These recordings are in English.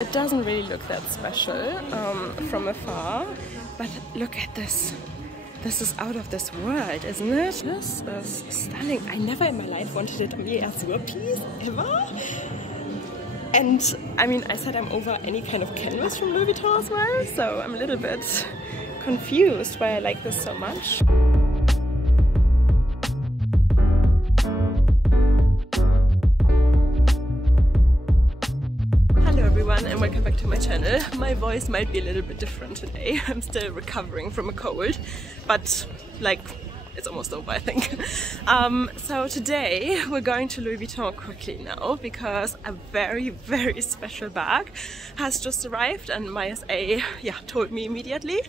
It doesn't really look that special from afar, but look at this. This is out of this world, isn't it? This is stunning. I never in my life wanted a damier azur piece, ever. And I mean, I said I'm over any kind of canvas from Louis Vuitton as well, so I'm a little bit confused why I like this so much. And welcome back to my channel. My voice might be a little bit different today. I'm still recovering from a cold, but like it's almost over, I think. So today we're going to Louis Vuitton quickly now because a very, very special bag has just arrived and my SA told me immediately.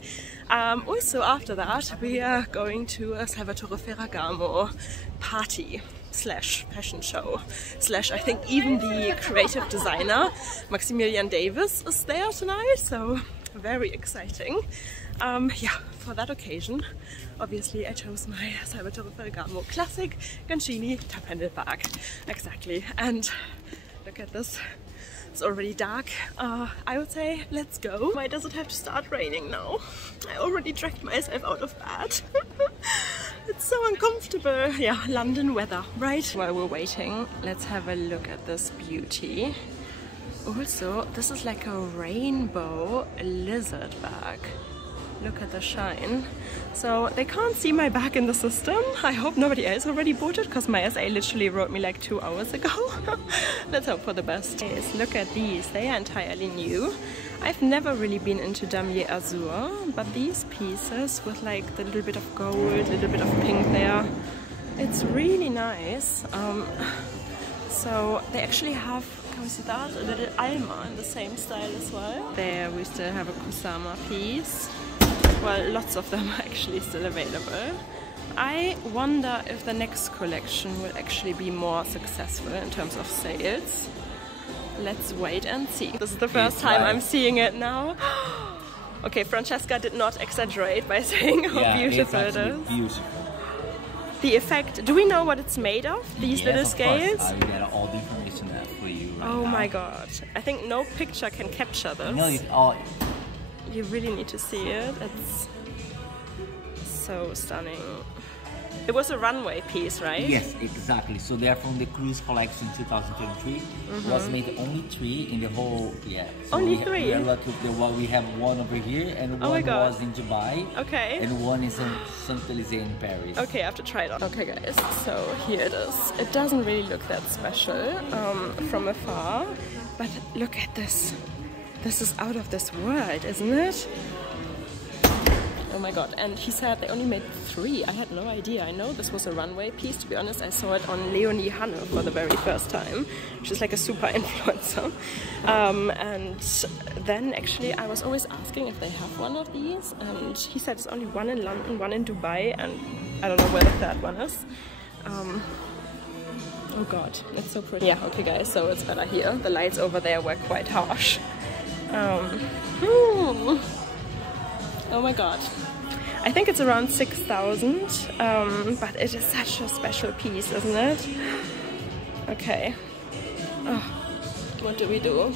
Also after that we are going to a Salvatore Ferragamo party slash fashion show slash I think even the creative designer Maximilian Davis is there tonight, so very exciting. For that occasion obviously I chose my Salvatore Ferragamo classic Gancini top handle bag. Exactly. And look at this, it's already dark. I would say let's go. Why does it have to start raining now? I already dragged myself out of bed. It's so uncomfortable. Yeah, London weather, right? While we're waiting, let's have a look at this beauty. Also, this is like a rainbow lizard bag. Look at the shine. So they can't see my bag in the system. I hope nobody else already bought it because my SA literally wrote me like 2 hours ago. Let's hope for the best. Yes, look at these. They are entirely new. I've never really been into damier azur, but these pieces with like the little bit of gold, little bit of pink there, it's really nice. So they actually have, can we see that? A little Alma in the same style as well. There we still have a Kusama piece. Well, lots of them are actually still available. I wonder if the next collection will actually be more successful in terms of sales. Let's wait and see. This is the first time I'm seeing it now. Okay, Francesca did not exaggerate by saying how beautiful it is. Beautiful. The effect, do we know what it's made of? These little scales? I will get all the information there for you right now. My now. God. I think no picture can capture this. No, it's all... You really need to see it. It's so stunning. It was a runway piece, right? Yes, exactly. So they're from the cruise collection 2023. Was made only 3 in the whole. So only 3. We are lucky with we have one over here, and one was in Dubai. Okay. And one is in Saint-Élysée in Paris. Okay, I have to try it on. Okay, guys. So here it is. It doesn't really look that special from afar, but look at this. This is out of this world, isn't it? Oh my God. And he said they only made 3. I had no idea. I know this was a runway piece. To be honest, I saw it on Leonie Hanne for the very first time. She's like a super influencer. And then actually I was always asking if they have one of these. And he said it's only one in London, one in Dubai, and I don't know where the third one is. Oh God, it's so pretty. Yeah, okay guys, so it's better here. The lights over there were quite harsh. Oh my God. I think it's around 6,000, but it is such a special piece, isn't it? Okay. Oh, what do we do?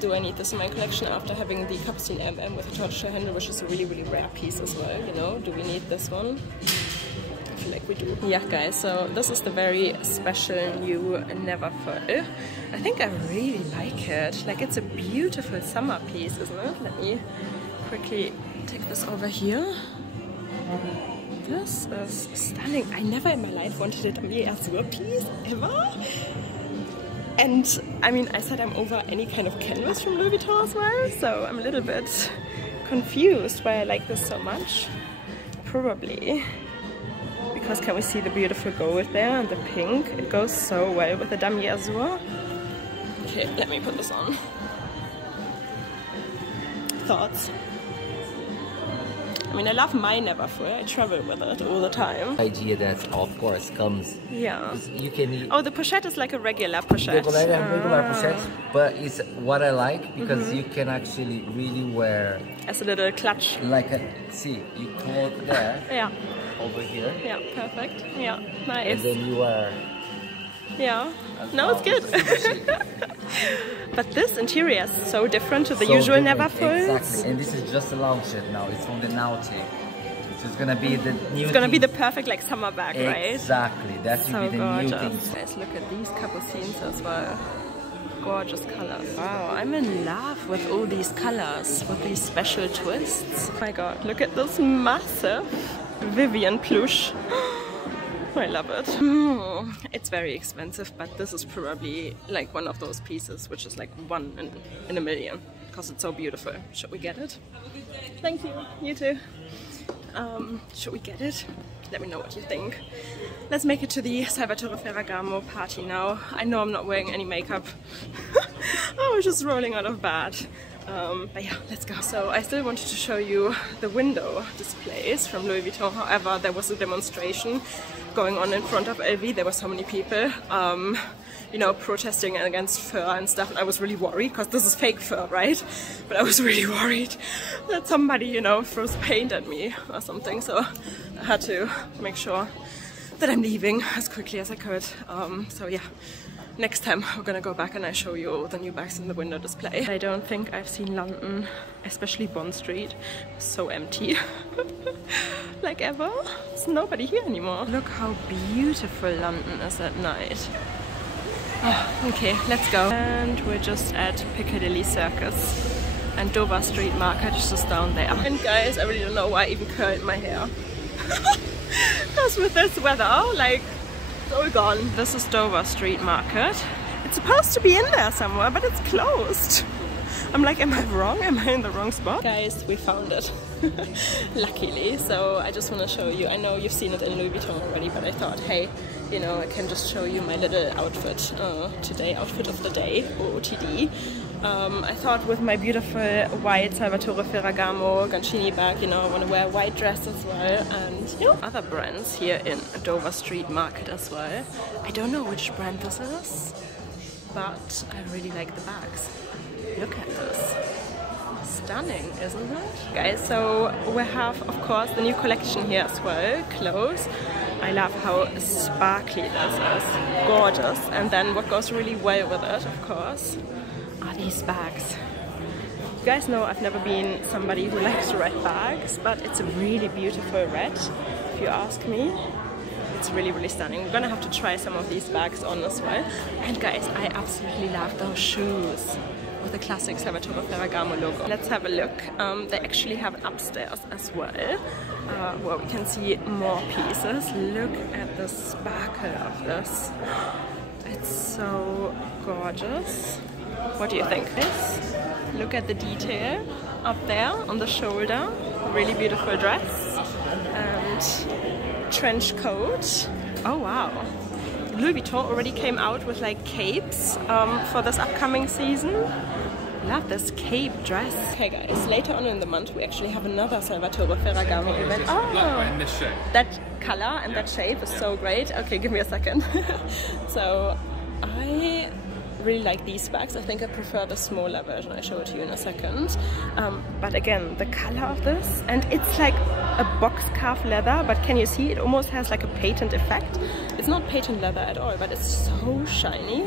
Do I need this in my collection after having the Capucine MM with a tortoiseshell handle, which is a really, really rare piece as well, you know? Do we need this one? I feel like we do. Yeah, guys, so this is the very special new Never Full. I think I really like it. Like, it's a beautiful summer piece, isn't it? Let me quickly take this over here. This is stunning. I never in my life wanted a damier azur piece, ever. And I mean, I said I'm over any kind of canvas from Louis Vuitton as well, so I'm a little bit confused why I like this so much. Probably because, can we see the beautiful gold there and the pink? It goes so well with the damier azur. Okay, let me put this on. Thoughts? I mean, I love my Never Full. I travel with it all the time. The idea that, of course, comes. Yeah. You can. Oh, the pochette is like a regular pochette. Regular pochette, but it's what I like because you can actually really wear. As a little clutch. Like a, see, you close there. Yeah. Over here. Yeah, perfect. Yeah, nice. And then you wear. Yeah. No, it's good. But this interior is so different to the So usual different, Neverfulls. Exactly, and this is just a launch it now. It's from the Nautic. So it's gonna be the new. It's gonna be the perfect like summer bag, right? Exactly, that So will be the gorgeous. new thing. Guys, look at these capucines as well. Gorgeous colors. Wow, I'm in love with all these colors, with these special twists. Oh my god, look at this massive Vivian plush. I love it. It's very expensive, but this is probably like one of those pieces which is like one in a million because it's so beautiful. Should we get it? Thank you. You too. Should we get it? Let me know what you think. Let's make it to the Salvatore Ferragamo party now. I know I'm not wearing any makeup. I was just rolling out of bed. But yeah, let's go. So I still wanted to show you the window displays from Louis Vuitton. However, there was a demonstration going on in front of LV. There were so many people, you know, protesting against fur and stuff. And I was really worried because this is fake fur, right? But I was really worried that somebody, you know, throws paint at me or something. So I had to make sure that I'm leaving as quickly as I could. So yeah. Next time we're gonna go back and I show you all the new bags in the window display. I don't think I've seen London, especially Bond Street, so empty. Like ever. There's nobody here anymore. Look how beautiful London is at night. Oh, okay, let's go. And we're just at Piccadilly Circus. And Dover Street Market is just down there. And guys, I really don't know why I even curled my hair. Because with this weather, like, all gone. This is Dover Street Market. It's supposed to be in there somewhere, but it's closed. I'm like, am I wrong? Am I in the wrong spot? Guys, we found it. Luckily. So I just want to show you. I know you've seen it in Louis Vuitton already, but I thought, hey, you know, I can just show you my little outfit today. Outfit of the day, OOTD. I thought with my beautiful white Salvatore Ferragamo Ganchini bag, you know, I want to wear a white dress as well, and you know, other brands here in Dover Street Market as well. I don't know which brand this is, but I really like the bags. Look at this. Stunning, isn't it? Guys, so we have, of course, the new collection here as well, clothes. I love how sparkly this is. Gorgeous. And then what goes really well with it, of course, are these bags. You guys know I've never been somebody who likes red bags, but it's a really beautiful red, if you ask me. It's really, really stunning. We're gonna have to try some of these bags on as well. And guys, I absolutely love those shoes with the classic Salvatore Ferragamo logo. Let's have a look. They actually have it upstairs as well, where we can see more pieces. Look at the sparkle of this. It's so gorgeous. What do you think? This, look at the detail up there on the shoulder. Really beautiful dress and trench coat. Oh wow. Louis Vuitton already came out with like capes for this upcoming season. Love this cape dress. Okay guys, later on in the month we actually have another Salvatore Ferragamo event. Oh, that color and that shape is so great. Okay, give me a second. So I really like these bags. I think I prefer the smaller version. I'll show it to you in a second. But again, the color of this, and it's like a box calf leather, but can you see it almost has like a patent effect? It's not patent leather at all, but it's so shiny.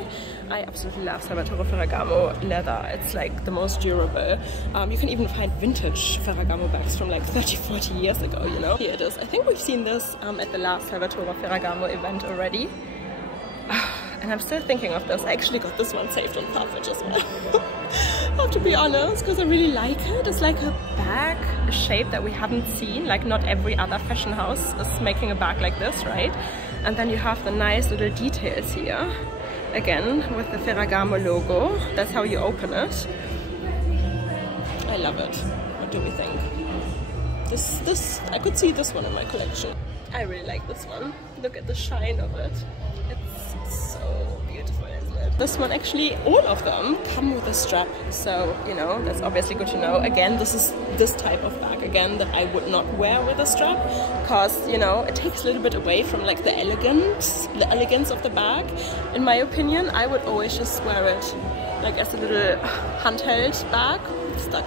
I absolutely love Salvatore Ferragamo leather. It's like the most durable. You can even find vintage Ferragamo bags from like 30-40 years ago, you know? Here it is. I think we've seen this at the last Salvatore Ferragamo event already. And I'm still thinking of this. I actually got this one saved on Farfetch as well. I have to be honest, because I really like it. It's like a bag, a shape that we haven't seen. Like not every other fashion house is making a bag like this, right? And then you have the nice little details here. Again, with the Ferragamo logo. That's how you open it. I love it. What do we think? This, I could see this one in my collection. I really like this one. Look at the shine of it. It's so beautiful, isn't it? This one actually, all of them come with a strap. So, you know, that's obviously good to know. Again, this is this type of bag, again, that I would not wear with a strap. Because, you know, it takes a little bit away from like the elegance of the bag. In my opinion, I would always just wear it like as a little handheld bag. Stuck.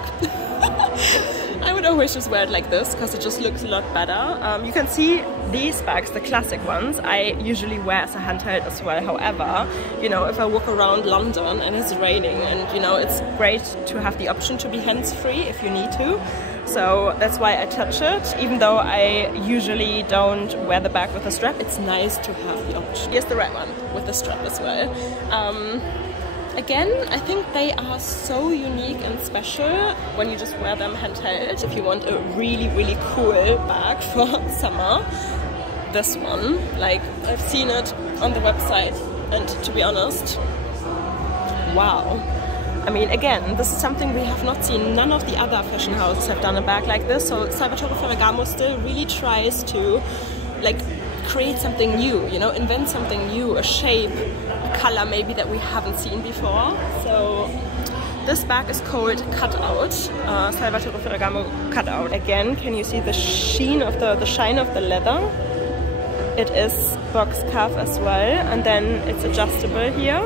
I would always just wear it like this because it just looks a lot better. You can see these bags, the classic ones, I usually wear as a handheld as well. However, you know, if I walk around London and it's raining, and you know, it's great to have the option to be hands-free if you need to. So that's why I touch it. Even though I usually don't wear the bag with a strap, it's nice to have the option. Here's the red one with the strap as well. Again, I think they are so unique and special when you just wear them handheld. If you want a really, really cool bag for summer, this one, like, I've seen it on the website, and to be honest, wow. I mean, again, this is something we have not seen. None of the other fashion houses have done a bag like this, so Salvatore Ferragamo still really tries to, like, create something new, you know, invent something new, a shape, a color maybe that we haven't seen before. So this bag is called Cutout, Salvatore Ferragamo Cutout. Again, can you see the sheen of the shine of the leather? It is box cuff as well, and then it's adjustable here.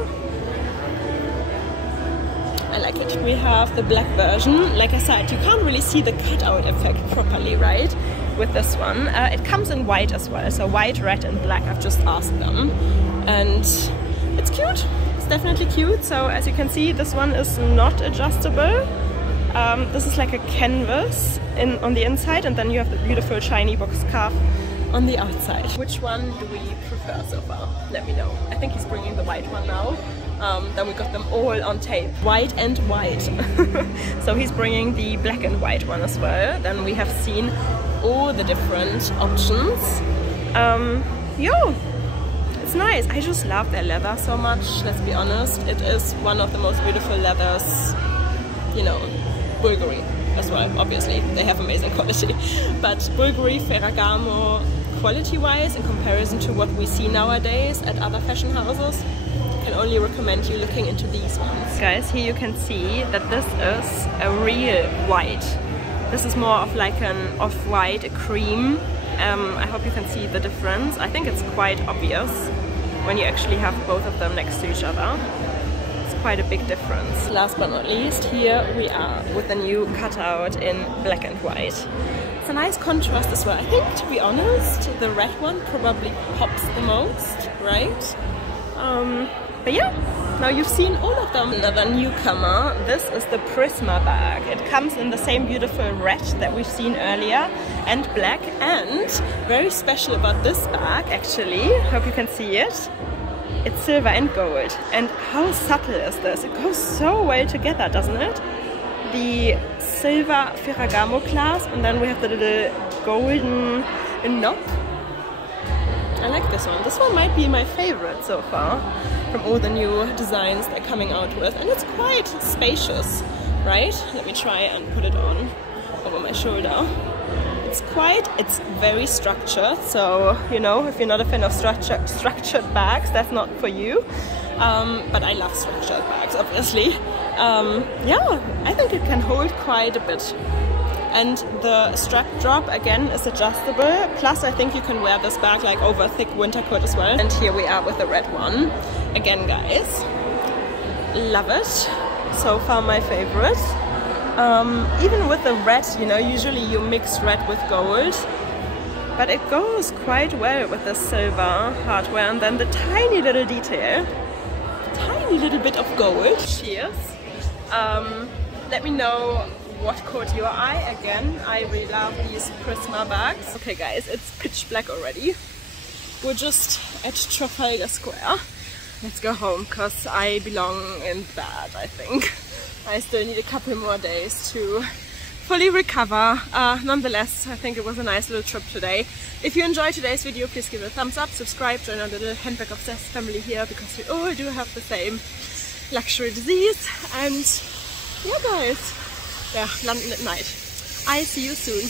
I like it. We have the black version. Like I said, you can't really see the cutout effect properly, right? With this one. It comes in white as well, so white, red and black. I've just asked them, and it's cute. It's definitely cute. So as you can see, this one is not adjustable. This is like a canvas on the inside, and then you have the beautiful shiny box cuff on the outside. Which one do we prefer so far? Let me know. I think he's bringing the white one now. Then we got them all on tape, white and white. So he's bringing the black and white one as well. Then we have seen all the different options. Yeah, it's nice. I just love their leather so much, let's be honest. It is one of the most beautiful leathers, you know. Bulgari as well, obviously, they have amazing quality. But Bulgari, Ferragamo, quality-wise, in comparison to what we see nowadays at other fashion houses, I can only recommend you looking into these ones. Guys, here you can see that this is a real white. This is more of like an off-white, a cream. I hope you can see the difference. I think it's quite obvious when you actually have both of them next to each other. It's quite a big difference. Last but not least, here we are with the new cutout in black and white. It's a nice contrast as well. I think, to be honest, the red one probably pops the most, right? But yeah, now you've seen all of them. Another newcomer, this is the Prisma bag. It comes in the same beautiful red that we've seen earlier, and black, and very special about this bag actually, hope you can see it, it's silver and gold. And how subtle is this? It goes so well together, doesn't it? The silver Ferragamo clasp, and then we have the little golden knob. I like this one. This one might be my favorite so far from all the new designs they're coming out with. And it's quite spacious, right? Let me try and put it on over my shoulder. It's very structured. So, you know, if you're not a fan of structured bags, that's not for you. But I love structured bags, obviously. Yeah, I think it can hold quite a bit. And the strap drop again is adjustable. Plus I think you can wear this bag like over a thick winter coat as well. And here we are with the red one. Again, guys, love it. So far my favorite. Even with the red, you know, usually you mix red with gold. But it goes quite well with the silver hardware. And then the tiny little detail. Tiny little bit of gold. Cheers. Let me know what caught your eye. Again, I really love these Prisma bags. Okay guys, it's pitch black already. We're just at Trafalgar Square. Let's go home because I belong in bed, I think. I still need a couple more days to fully recover. Nonetheless, I think it was a nice little trip today. If you enjoyed today's video, please give it a thumbs up, subscribe, join our little handbag obsessed family here because we all do have the same luxury disease. And yeah guys, yeah, London at night. I see you soon.